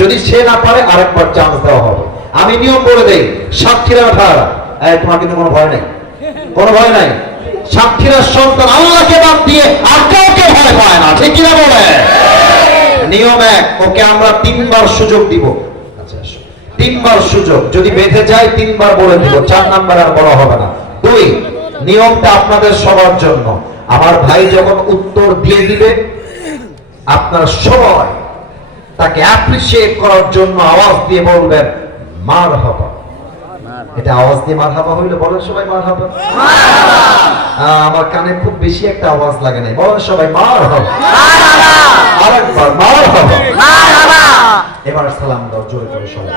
যদি সে না পারে, আরেকবার চান্স দেওয়া হবে। আমি নিয়ম বলে দেই সাক্ষীরা আঠারা তোমার কিন্তু কোনো ভয় নাই। কোনো ভয় নাই। সাক্ষীরা সন্তান আল্লাহকে বাদ দিয়ে আর কাউকে ভয় পায় না, ঠিক কিনা বলে? নিয়ম এক, ওকে আমরা তিনবার সুযোগ দিব। আচ্ছা তিনবার সুযোগ, যদি বেঁধে যায়, তিনবার বলে দিব। চার নাম্বার আর বলা হবে না। দুই, নিয়মটা আপনাদের সবার জন্য। আমার ভাই যখন উত্তর দিয়ে দিবে, আপনারা সবাই তাকে অ্যাপ্রিসিয়েট করার জন্য আওয়াজ দিয়ে বলবেন মার হাবা এটা আওয়াজ দিয়ে মার হাবা হইলে বলেন সবাই মার হাবা আমার কানে খুব বেশি একটা আওয়াজ লাগে নাই। বলেন সবাই মার হাবা আরেকবার মার হাবা এবার সালাম দাও জোরে করে সবাই।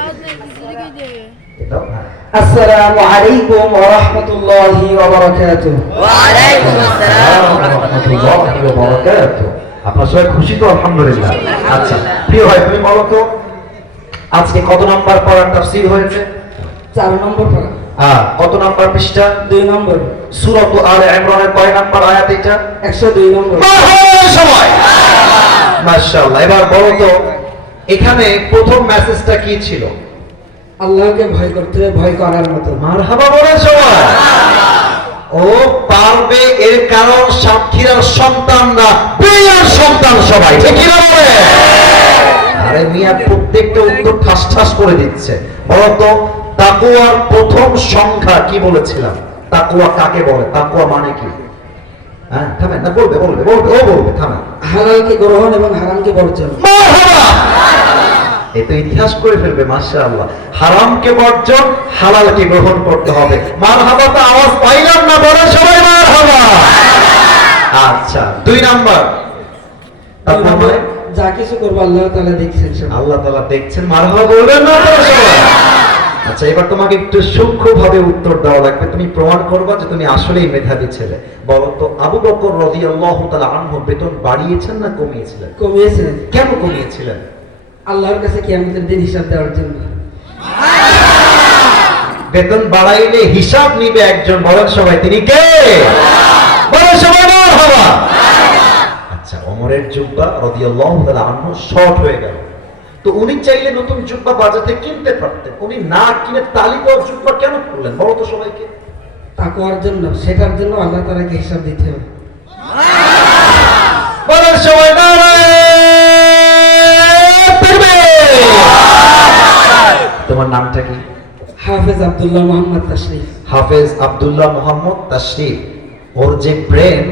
হ্যাঁ। আসসালামু আলাইকুম ওয়া রাহমাতুল্লাহি ওয়া বারাকাতুহু। ওয়ালাইকুম আসসালাম ওয়া রহমতুল্লাহি ওয়া বারাকাতুহু। আপনার সবাই খুশি তো? আলহামদুলিল্লাহ। আচ্ছা প্রিয় ভাই তুমি বলো তো আজকে কত নাম্বার পড়ার তাফসীর হয়েছে? চার নম্বর পারা হ্যাঁ কত নাম্বার পৃষ্ঠা? দুই নম্বর। সূরাত আলে ইমরানের কয় নাম্বার আয়াত এটা? একশো দুই নম্বর। সময়! মাশাআল্লাহ এবার বলো তো এখানে প্রথম মেসেজটা কি ছিল? আল্লাহকে ভয় করতে ভয় করার মতো। মারহাবা বলে সবাই ও পারবে এর কারণ সাক্ষীরার সন্তানরা। সন্তান সবাই ঠিক কি না বলে আরে মিয়া প্রত্যেকটা উত্তর ঠাস ঠাস করে দিচ্ছে। বলতো তাকুয়ার প্রথম সংখ্যা কি বলেছিলাম? তাকুয়া কাকে বলে? তাকুয়া মানে কি? হ্যাঁ থামেন না বলবে বলবে বলবে ও বলবে থামেন। হালালকে গ্রহণ এবং হারামকে বর্জন। এ তো ইতিহাস করে ফেলবে মাশাআল্লাহ। হারামকে বর্জন হালালকে গ্রহণ করতে হবে। মারহাবা তো আওয়াজ পাইলাম না বলে সবাই মারহাবা। আচ্ছা দুই নাম্বার। যা কিছু করব আল্লাহ তাআলা দেখছেন আল্লাহ তাআলা দেখছেন মারহাবা বলবেন না আচ্ছা এবার তোমাকে একটু সূক্ষ্মভাবে উত্তর দেওয়া লাগবে। তুমি প্রমাণ করবা যে তুমি আসলেই মেধাবী ছেলে। বলো তো আবু বকর রাদিয়াল্লাহু তাআলা আনহু বেতন বাড়িয়েছেন না কমিয়েছিলেন? কমিয়েছিলেন। কেন কমিয়েছিলেন? আল্লাহর কাছে কিয়ামতের দিন হিসাব দেওয়ার জন্য। বেতন বাড়াইলে হিসাব নিবে একজন বলেন সবাই তিনি কে? বলেন সবাই বল হবা আচ্ছা ওমরের জুব্বা রাদিয়াল্লাহু আনহু শর্ট হয়ে গেল। তো উনি চাইলে নতুন জুব্বা বাজাতে কিনতে পারতেন। উনি না কিনে তালিকা জুব্বা কেন করলেন বলো তো সবাইকে। তাকওয়ার জন্য সেটার জন্য আল্লাহ তাআলাকে হিসাব দিতে হবে। বলেন সবাই নারায়ণ তোমার নামটা কি? হাফেজ আব্দুল্লাহ মোহাম্মদ তাশরিফ। হাফেজ আব্দুল্লাহ মোহাম্মদ তাশরিফ। ওর যে ব্রেন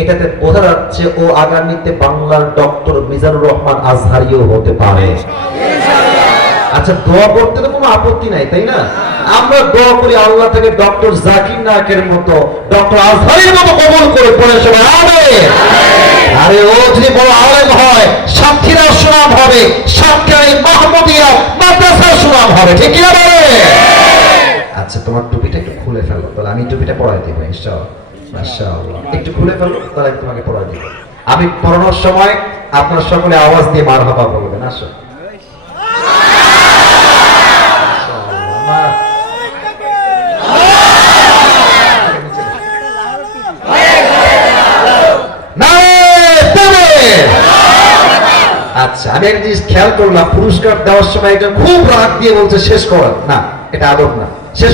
এটাতে বোঝা যাচ্ছে ও আগামীতে বাংলার ডক্টর মিজানুর রহমান আজহারিও হতে পারে। আচ্ছা দোয়া করতে তো কোনো আপত্তি নাই, তাই না? আমরা দোয়া করি আল্লাহ থেকে ডক্টর জাকির নায়কের মতো ডক্টর আজহারির মতো কবল করে পড়ে সবাই আরে ও যদি বড় আলেম হয় সাক্ষীরা সুনাম হবে সাক্ষী মাহমুদিয়া মাদ্রাসা সুনাম হবে, ঠিক কি আচ্ছা তোমার টুপিটা একটু খুলে ফেলো, তাহলে আমি টুপিটা পরাই দিব, ইনশাআল্লাহ। একটু খুলে ফেলো তাহলে তোমাকে পরাই দিব। আমি পড়ানোর সময় আপনার সকলে আওয়াজ দিয়ে মার হাবা বলবেন, আসো! আচ্ছা আমি একটা জিনিস খেয়াল করলাম, পুরস্কার দেওয়ার সময় একজন খুব রাগ দিয়ে বলছে, শেষ করার না, এটা আদব না। শেষ